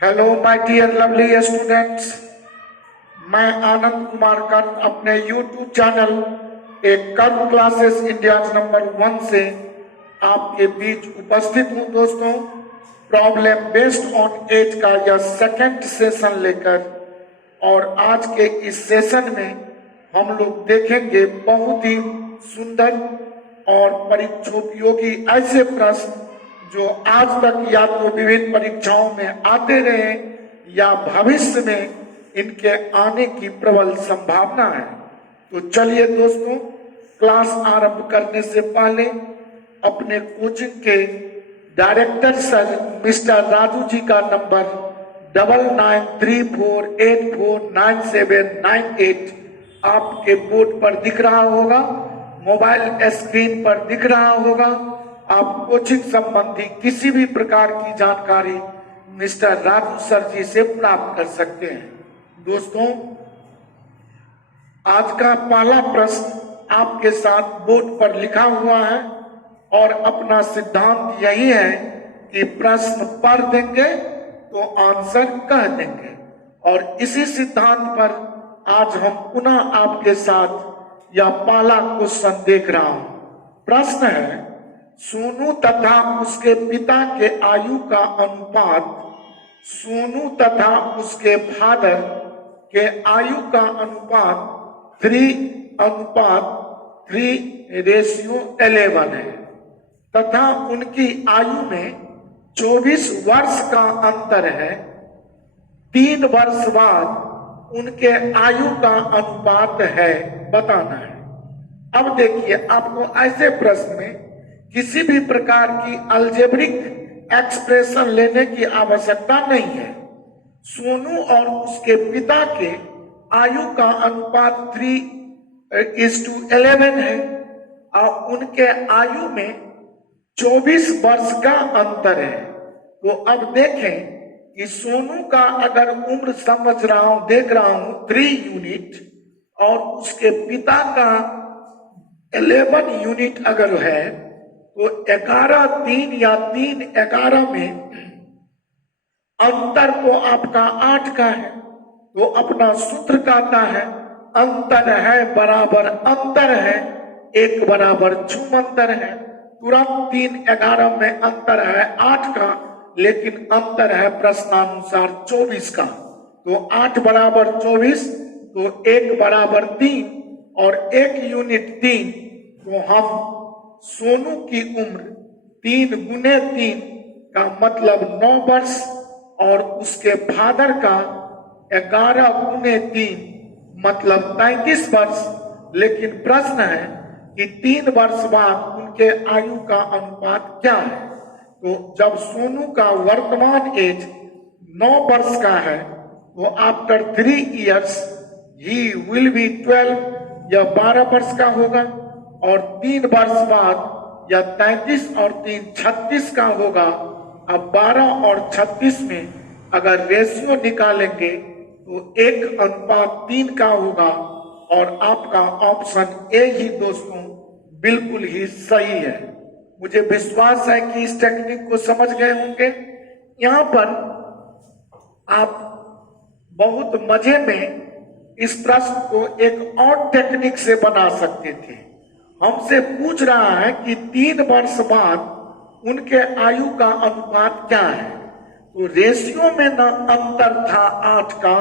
Hello my dear lovely students, मैं आनंद कुमार कर्ण अपने YouTube channel एक कर्ण क्लासेस इंडिया नंबर 1 से आपके बीच उपस्थित हूं। दोस्तों, प्रॉब्लम बेस्ड ऑन एज का यह सेकंड सेशन लेकर और आज के इस सेशन में हम लोग देखेंगे बहुत ही सुंदर और परीक्षोपयोगी ऐसे प्रश्न जो आज तक या तो विभिन्न परीक्षाओं में आते रहे या भविष्य में इनके आने की प्रबल संभावना है। तो चलिए दोस्तों, क्लास आरंभ करने से पहले अपने कोचिंग के director sir mister Raju ji का नंबर 9934849798 आपके बोर्ड पर दिख रहा होगा, मोबाइल स्क्रीन पर दिख रहा होगा। आप कोचिंग संबंधी किसी भी प्रकार की जानकारी मिस्टर राजू सर जी से प्राप्त कर सकते हैं। दोस्तों, आज का पहला प्रश्न आपके साथ बोर्ड पर लिखा हुआ है और अपना सिद्धांत यही है कि प्रश्न पढ़ देंगे तो आंसर कह देंगे, और इसी सिद्धांत पर आज हम पुनः आपके साथ यह पहला क्वेश्चन देख रहा हूं। प्रश्न है, सोनू तथा उसके पिता के आयु का अनुपात सोनू तथा उसके फादर के आयु का अनुपात 3:3:11 है तथा उनकी आयु में 24 वर्ष का अंतर है। 3 वर्ष बाद उनके आयु का अनुपात है, बताना है। अब देखिए, आपको ऐसे प्रश्न में किसी भी प्रकार की अलजेब्रिक एक्सप्रेशन लेने की आवश्यकता नहीं है। सोनू और उसके पिता के आयु का अनुपात 3:11 है और उनके आयु में 24 वर्ष का अंतर है। तो अब देखें कि सोनू का अगर उम्र समझ रहा हूं, देख रहा हूं 3 यूनिट और उसके पिता का 11 यूनिट अगर है तो 11:3 या 3:11 में अंतर तो आपका 8 का है। तो अपना सूत्र कहता है अंतर है बराबर अंतर है, 1 बराबर छूमंतर है। तुरंत 3:11 में अंतर है 8 का, लेकिन अंतर है प्रश्नानुसार 24 का। तो 8 बराबर 24, तो 1 बराबर 3 और 1 यूनिट 3। तो हम सोनू की उम्र 3 गुने 3 का मतलब 9 वर्ष और उसके फादर का 11 गुने 3 मतलब 33 वर्ष। लेकिन प्रश्न है कि 3 वर्ष बाद उनके आयु का अनुपात क्या है। तो जब सोनू का वर्तमान एज 9 वर्ष का है तो after 3 years he will be 12 या 12 वर्ष का होगा, और 3 वर्ष बाद या 33 और 3 36 का होगा। अब 12 और 36 में अगर रेशियो निकालेंगे तो 1:3 का होगा, और आपका ऑप्शन ए ही दोस्तों बिल्कुल ही सही है। मुझे विश्वास है कि इस टेक्निक को समझ गए होंगे। यहां पर आप बहुत मजे में इस प्रश्न को एक और टेक्निक से बना सकते थे। हमसे पूछ रहा है कि 3 वर्ष बाद उनके आयु का अनुपात क्या है। तो रेशियो में न अंतर था 8 का,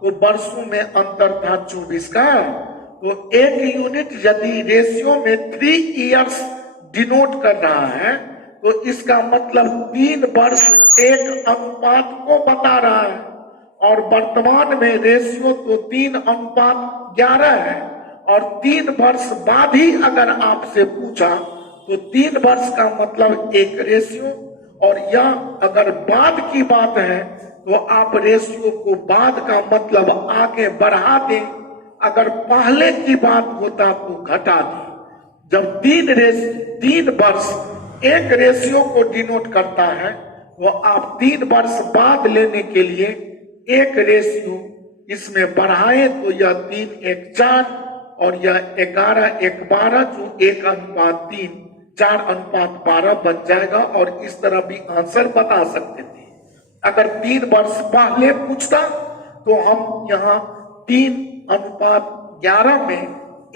तो वर्षों में अंतर था 24 का। तो 1 यूनिट यदि रेशियो में 3 years डिनोट कर रहा है तो इसका मतलब 3 वर्ष 1 अनुपात को बता रहा है, और वर्तमान में रेशियो तो 3:11 है। और 3 वर्ष बाद ही अगर आपसे पूछा तो 3 वर्ष का मतलब 1 रेशियो, और यह अगर बाद की बात है तो आप रेशियो को बाद का मतलब आगे बढ़ा दें, अगर पहले की बात होता तो घटा दें। जब 3 वर्ष 1 रेशियो को डिनोट करता है तो आप 3 वर्ष बाद लेने के लिए 1 रेशियो इसमें बढ़ाएं तो यह 3:1:4 और यह 11:1:12 जो 1:3 4:12 बन जाएगा, और इस तरह भी आंसर बता सकते थे। अगर 3 वर्ष पहले पूछता तो हम यहाँ 3:11 में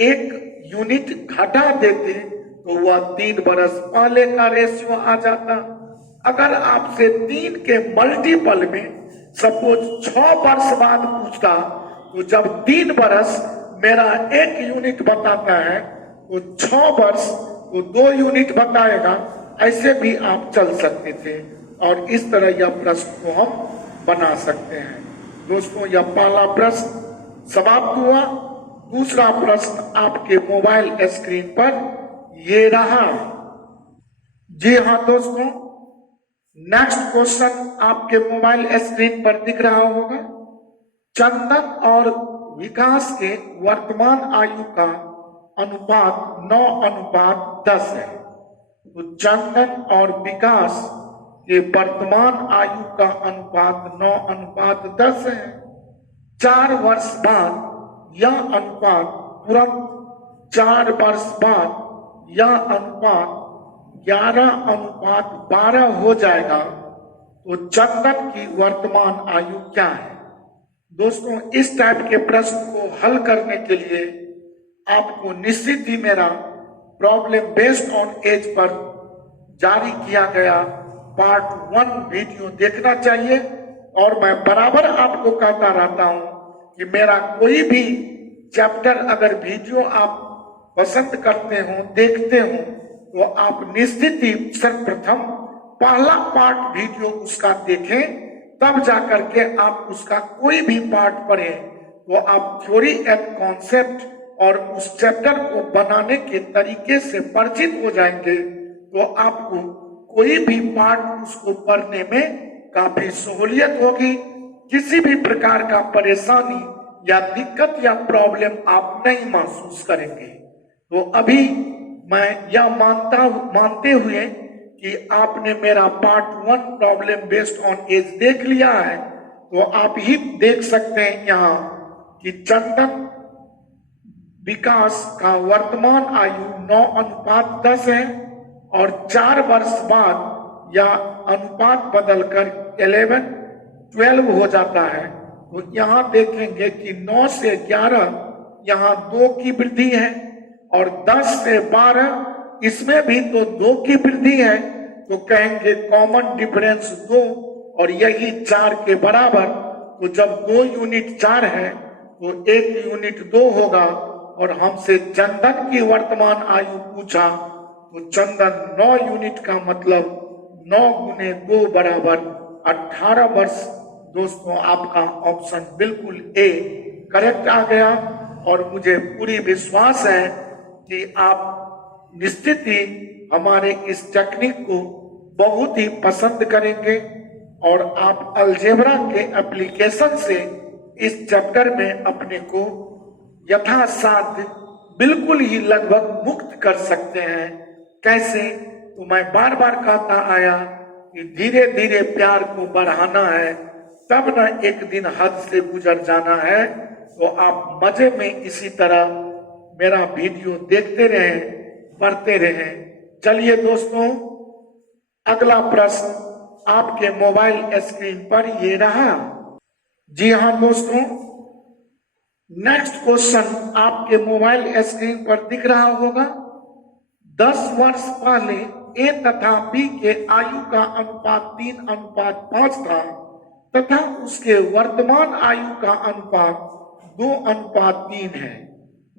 1 यूनिट घटा देते तो वह 3 बरस पहले का रेशियो आ जाता। अगर आपसे 3 के मल्टीपल में सपोज 6 वर्ष बाद पूछता तो जब 3 बरस मेरा 1 यूनिट बताता है तो 6 वर्ष तो 2 यूनिट बताएगा। ऐसे भी आप चल सकते थे और इस तरह यह प्रश्न को हम बना सकते हैं। दोस्तों, यह पहला प्रश्न समाप्त हुआ। दूसरा प्रश्न आपके मोबाइल स्क्रीन पर ये रहा। जी हाँ दोस्तों, नेक्स्ट क्वेश्चन आपके मोबाइल स्क्रीन पर दिख रहा होगा। चंदन और विकास के वर्तमान आयु का अनुपात 9:10 है। तो चंदन और विकास के वर्तमान आयु का अनुपात 9:10 है। 4 वर्ष बाद यह अनुपात तुरंत 4 वर्ष बाद यह अनुपात 11:12 हो जाएगा। तो चंदन की वर्तमान आयु क्या है? दोस्तों, इस टाइप के प्रश्न को हल करने के लिए आपको निश्चित ही मेरा problem based on as per जारी किया गया पार्ट 1 वीडियो देखना चाहिए। और मैं बराबर आपको कहता रहता हूं कि मेरा कोई भी चैप्टर अगर वीडियो आप पसंद करते हो, देखते हो, तो आप निश्चित ही सर्वप्रथम पहला पार्ट वीडियो उसका देखें, तब जाकर के आप उसका कोई भी पार्ट पढ़ें। तो आप थ्योरी एंड कॉन्सेप्ट और उस चैप्टर को बनाने के तरीके से परिचित हो जाएंगे। तो आपको कोई भी पार्ट उसको पढ़ने में काफी सहूलियत होगी। किसी भी प्रकार का परेशानी या दिक्कत या प्रॉब्लम आप नहीं महसूस करेंगे। तो अभी मैं यह मानते हुए कि आपने मेरा part 1 problem based on age देख लिया है, तो आप ही देख सकते हैं यहाँ कि चंदन विकास का वर्तमान आयु 9:10 है और 4 वर्ष बाद यह अनुपात बदलकर 11-12 हो जाता है। तो यहाँ देखेंगे कि 9 से 11 यहाँ 2 की वृद्धि है और 10 से 12 इसमें भी तो 2 की वृद्धि है। तो कहेंगे कॉमन डिफरेंस 2 और यही 4 के बराबर। तो जब 2 यूनिट 4 है तो 1 यूनिट 2 होगा। और हमसे चंदन की वर्तमान आयु पूछा तो चंदन 9 यूनिट का मतलब 9 गुने 2 बराबर 18 वर्ष। दोस्तों, आपका ऑप्शन बिल्कुल ए करेक्ट आ गया और मुझे पूरी विश्वास है कि आप निश्चित ही हमारे इस टेक्निक को बहुत ही पसंद करेंगे और आप अलजेब्रा के एप्लीकेशन से इस चैप्टर में अपने को यथासाध्य बिल्कुल ही लगभग मुक्त कर सकते हैं। कैसे? तो मैं बार बार कहता आया कि धीरे धीरे प्यार को बढ़ाना है, तब न एक दिन हद से गुजर जाना है। तो आप मजे में इसी तरह मेरा वीडियो देखते रहें, पढ़ते रहें। चलिए दोस्तों, अगला प्रश्न आपके मोबाइल स्क्रीन पर ये रहा। जी हाँ दोस्तों, नेक्स्ट क्वेश्चन आपके मोबाइल स्क्रीन पर दिख रहा होगा। 10 वर्ष पहले ए तथा बी के आयु का अनुपात 3:5 था तथा उसके वर्तमान आयु का अनुपात 2:3 है।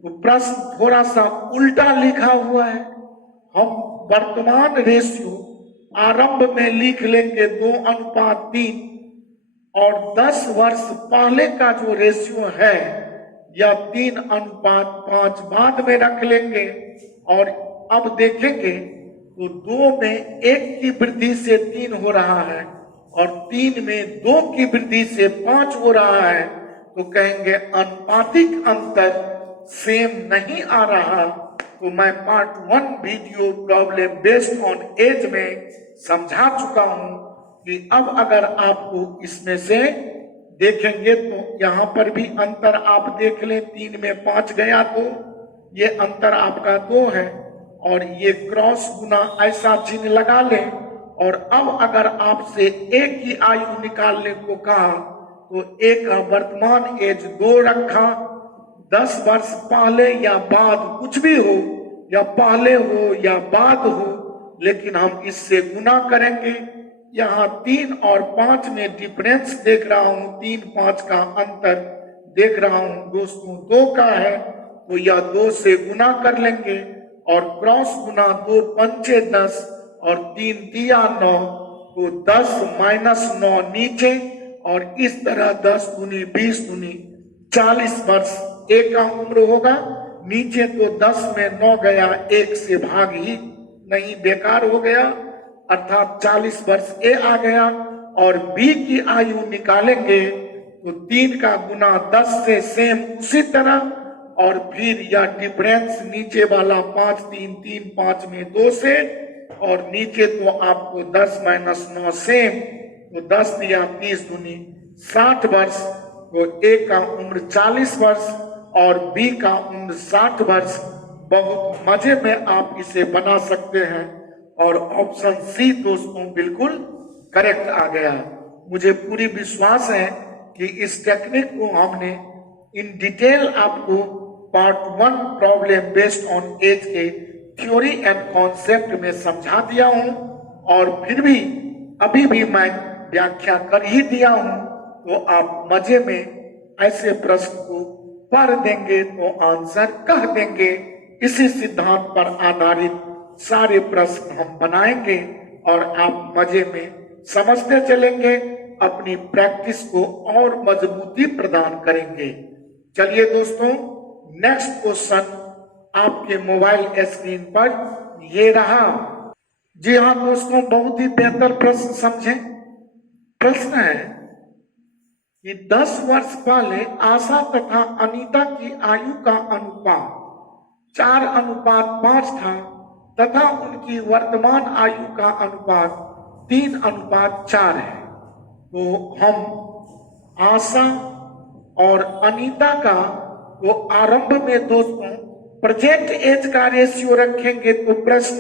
तो प्रश्न थोड़ा सा उल्टा लिखा हुआ है। हम वर्तमान रेशियो आरंभ में लिख लेंगे 2:3 और 10 वर्ष पहले का जो रेशियो है या 3:5 बाद में रख लेंगे। और अब देखेंगे तो 2 में 1 की वृद्धि से 3 हो रहा है और 3 में 2 की वृद्धि से 5 हो रहा है। तो कहेंगे अनुपातिक अंतर सेम नहीं आ रहा। तो मैं part 1 video problem based on age में समझा चुका हूं कि अब अगर आपको इसमें से देखेंगे तो यहाँ पर भी अंतर आप देख लें। 3 में 5 गया तो ये अंतर आपका 2 है और ये क्रॉस गुना ऐसा चिन्ह लगा लें और अब अगर आपसे एक की आयु निकालने को कहा तो एक का वर्तमान एज 2 रखा, 10 वर्ष पहले या बाद कुछ भी हो, या पहले हो या बाद हो, लेकिन हम इससे गुना करेंगे। यहाँ 3 और 5 में डिफरेंस देख रहा हूं, 3-5 का अंतर देख रहा हूं दोस्तों, 2 का है तो यह 2 से गुना कर लेंगे और क्रॉस गुना 2 पंचे 10 और 3 दिया 9, तो 10 माइनस 9 नीचे, और इस तरह 10 दूनी 20 दूनी 40 वर्ष एक का उम्र होगा। नीचे तो 10 में 9 गया, 1 से भाग ही नहीं, बेकार हो गया, अर्थात 40 वर्ष ए आ गया। और बी की आयु निकालेंगे तो 3 का गुना 10 से सेम उसी तरह, और फिर यह डिफरेंस नीचे वाला 5 3 3 5 में 2 से, और नीचे तो आपको 10 माइनस 9 सेम, तो 10 दिया 30 दूनी 60 वर्ष, तो ए का उम्र 40 वर्ष और बी का उम्र 60 वर्ष। बहुत मजे में आप इसे बना सकते हैं, और ऑप्शन सी दोस्तों बिल्कुल करेक्ट आ गया। मुझे पूरी विश्वास है कि इस टेक्निक को हमने इन डिटेल आपको part 1 problem based on age के थ्योरी एंड कॉन्सेप्ट में समझा दिया हूं, और फिर भी अभी भी मैं व्याख्या कर ही दिया हूं, तो आप मजे में ऐसे प्रश्न को पढ़ देंगे तो आंसर कह देंगे। इसी सिद्धांत पर आधारित सारे प्रश्न हम बनाएंगे और आप मजे में समझते चलेंगे, अपनी प्रैक्टिस को और मजबूती प्रदान करेंगे। चलिए दोस्तों, नेक्स्ट क्वेश्चन आपके मोबाइल स्क्रीन पर ये रहा। जी हाँ दोस्तों, बहुत ही बेहतर प्रश्न समझें। प्रश्न है कि 10 वर्ष पहले आशा तथा अनीता की आयु का अनुपात 4:5 था तथा उनकी वर्तमान आयु का अनुपात 3:4 है। तो हम आशा और अनीता का वो आरंभ में दोस्तों प्रेजेंट एज का रेशियो रखेंगे, तो प्रश्न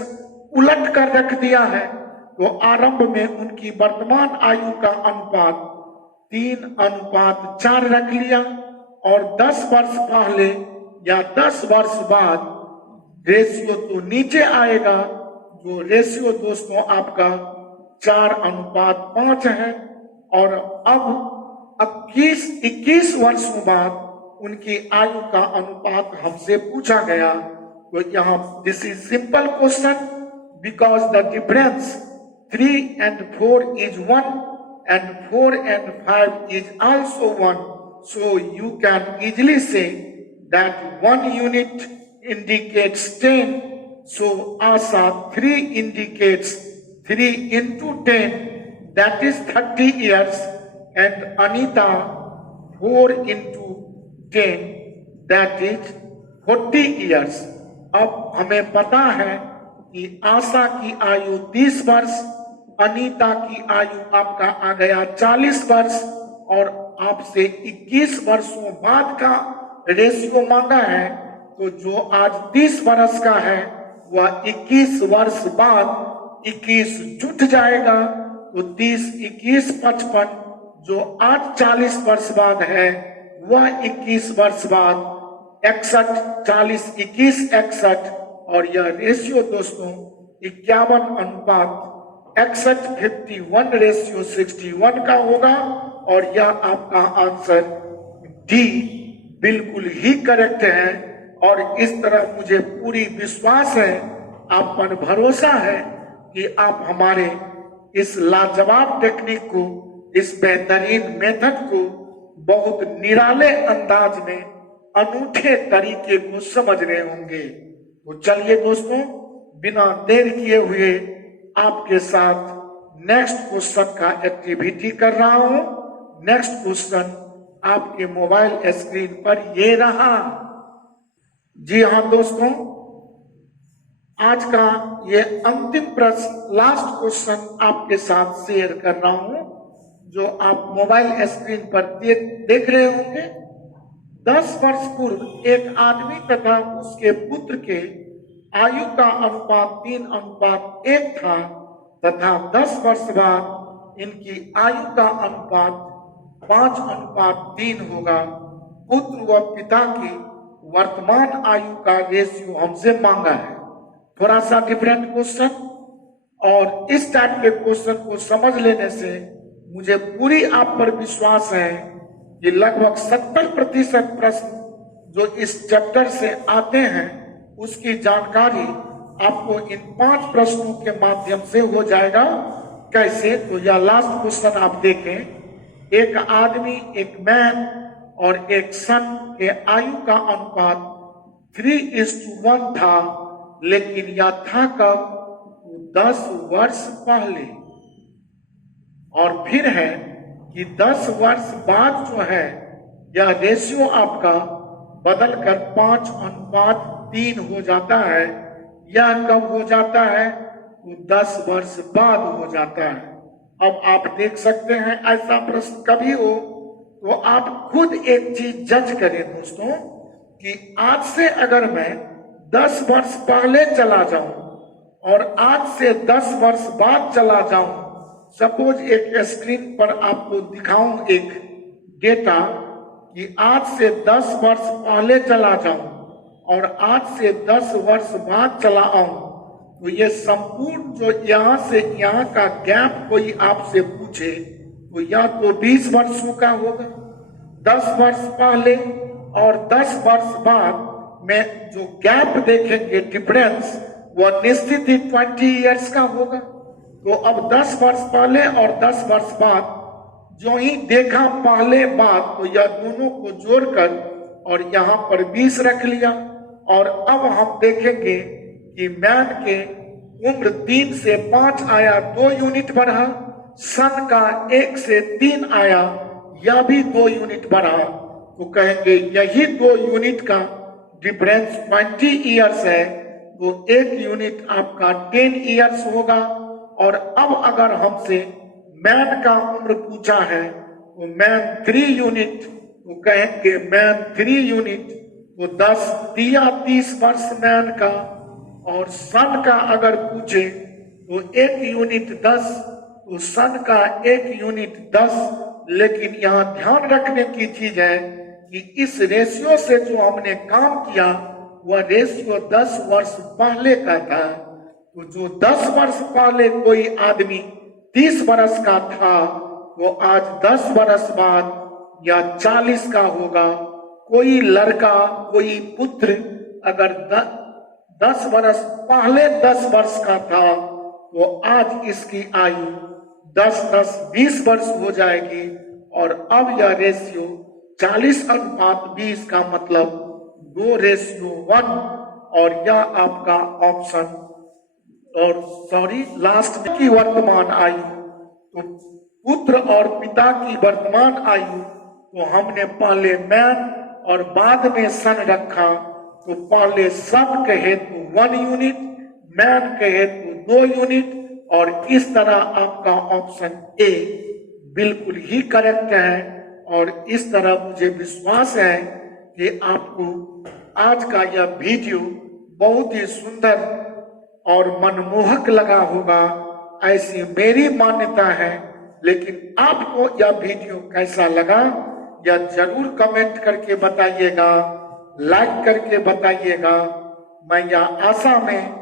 उलट कर रख दिया है। तो आरंभ में उनकी वर्तमान आयु का अनुपात 3:4 रख लिया, और 10 वर्ष पहले या 10 वर्ष बाद रेशियो तो नीचे आएगा, जो रेशियो दोस्तों आपका 4:5 है। और अब 21 वर्षों बाद उनकी आयु का अनुपात हमसे पूछा गया। तो यहाँ this is simple question, because the difference 3 and 4 is 1 and 4 and 5 is also 1. So you can easily say that 1 unit indicates 10. So Asa 3 indicates 3 into 10, that is 30 years, and Anita 4 into 10, that is 40 years. अब हमें पता है कि आशा की आयु 30 वर्ष, अनीता की आयु आपका आ गया 40 वर्ष, और आपसे 21 वर्षों बाद का रेशियो मांगा है। तो जो आज 30 वर्ष का है वह 21 वर्ष बाद 21 जुट जाएगा, तो 30 21 55, जो आज 40 वर्ष बाद है वह 21 वर्ष बाद 61, 40 21 61, और यह रेशियो दोस्तों 51:61 रेशियो 61 का होगा, और यह आपका आंसर डी बिल्कुल ही करेक्ट है। और इस तरह मुझे पूरी विश्वास है, आप पर भरोसा है कि आप हमारे इस लाजवाब टेक्निक को, इस बेहतरीन मेथड को बहुत निराले अंदाज में, अनूठे तरीके को समझ रहे होंगे। तो चलिए दोस्तों, बिना देर किए हुए आपके साथ नेक्स्ट क्वेश्चन का एक्टिविटी कर रहा हूं। नेक्स्ट क्वेश्चन आपके मोबाइल स्क्रीन पर ये रहा। जी हाँ दोस्तों, आज का ये अंतिम प्रश्न, लास्ट क्वेश्चन आपके साथ शेयर कर रहा हूं, जो आप मोबाइल स्क्रीन पर देख रहे होंगे। 10 वर्ष पूर्व एक आदमी तथा उसके पुत्र के आयु का अनुपात 3:1 था तथा 10 वर्ष बाद इनकी आयु का अनुपात 5:3 होगा। पुत्र व पिता की वर्तमान आयु का रेशियो हमसे मांगा है। थोड़ा सा डिफरेंट क्वेश्चन, और इस टाइप के क्वेश्चन को समझ लेने से मुझे पूरी आप पर विश्वास है कि लगभग 70% प्रश्न जो इस चैप्टर से आते हैं उसकी जानकारी आपको इन 5 प्रश्नों के माध्यम से हो जाएगा। कैसे? तो यह लास्ट क्वेश्चन आप देखें। एक आदमी, एक मैन और एक सन के आयु का अनुपात 3:1 था, लेकिन यह था कब? 10 वर्ष पहले। और फिर है कि 10 वर्ष बाद जो है यह रेशियो आपका बदलकर 5:3 हो जाता है। यह कब हो जाता है? तो 10 वर्ष बाद हो जाता है। अब आप देख सकते हैं ऐसा प्रश्न कभी हो तो आप खुद एक चीज जज करें दोस्तों कि आज से अगर मैं 10 वर्ष पहले चला जाऊं और आज से 10 वर्ष बाद चला जाऊं, सपोज एक स्क्रीन पर आपको दिखाऊं एक डेटा कि आज से 10 वर्ष पहले चला जाऊं और आज से 10 वर्ष बाद चला आऊं, तो ये संपूर्ण जो यहाँ से यहाँ का गैप कोई आपसे पूछे तो या तो 20 वर्षों का होगा, 10 वर्ष पहले और 10 वर्ष बाद में जो गैप देखेंगे डिफरेंस वह निश्चित ही 20 इयर्स का होगा। तो अब 10 वर्ष पहले और 10 वर्ष बाद जो ही देखा पहले बाद, तो यह दोनों को जोड़कर और यहाँ पर 20 रख लिया। और अब हम देखेंगे कि मैन के उम्र 3 से 5 आया, 2 यूनिट बढ़ा। सन का 1 से 3 आया, यह भी 2 यूनिट बढ़ा। तो कहेंगे यही 2 यूनिट का डिफरेंस 20 इयर्स है, तो 1 यूनिट आपका 10 इयर्स होगा। और अब अगर हमसे मैन का उम्र पूछा है तो मैन 3 यूनिट, तो कहेंगे मैन 3 यूनिट, तो 10 दिया 30 वर्ष मैन का। और सन का अगर पूछे तो 1 यूनिट 10, तो सन का 1 यूनिट 10। लेकिन यहाँ ध्यान रखने की चीज है कि इस रेशियो से जो हमने काम किया वह रेशियो 10 वर्ष पहले का था। तो जो 10 वर्ष पहले कोई आदमी 30 वर्ष का था वो आज 10 वर्ष बाद या 40 का होगा। कोई लड़का, कोई पुत्र अगर 10 वर्ष पहले 10 वर्ष का था तो आज इसकी आयु 10-10-20 वर्ष हो जाएगी। और अब यह रेशियो 40:20 का मतलब 2:1। और यह आपका ऑप्शन, और सॉरी लास्ट की वर्तमान आयु, तो पुत्र और पिता की वर्तमान आयु तो हमने पहले मैन और बाद में सन रखा। तो पहले सन के हेतु 1 यूनिट, मैन के हेतु 2 यूनिट। और इस तरह आपका ऑप्शन ए बिल्कुल ही करेक्ट है। और इस तरह मुझे विश्वास है कि आपको आज का यह वीडियो बहुत ही सुंदर और मनमोहक लगा होगा, ऐसी मेरी मान्यता है। लेकिन आपको यह वीडियो कैसा लगा यह जरूर कमेंट करके बताइएगा, लाइक करके बताइएगा। मैं यह आशा में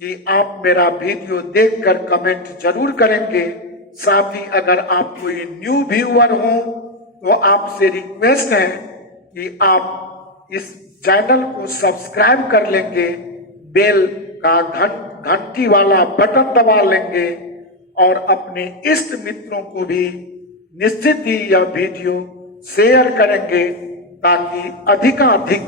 कि आप मेरा वीडियो देखकर कमेंट जरूर करेंगे। साथ ही अगर आप कोई न्यू व्यूअर हो तो आपसे रिक्वेस्ट है कि आप इस चैनल को सब्सक्राइब कर लेंगे, बेल का घंटी वाला बटन दबा लेंगे और अपने इष्ट मित्रों को भी निश्चित ही यह वीडियो शेयर करेंगे ताकि अधिकाधिक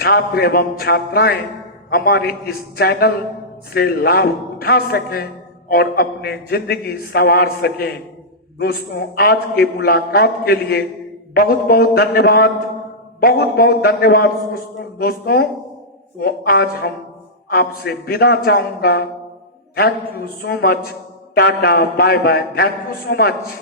छात्र एवं छात्राएं हमारे इस चैनल से लाभ उठा सकें और अपने जिंदगी संवार सकें। दोस्तों, आज के मुलाकात के लिए बहुत बहुत धन्यवाद, बहुत बहुत धन्यवाद दोस्तों। तो आज हम आपसे विदा चाहूंगा। Thank you so much, tata bye bye, thank you so much.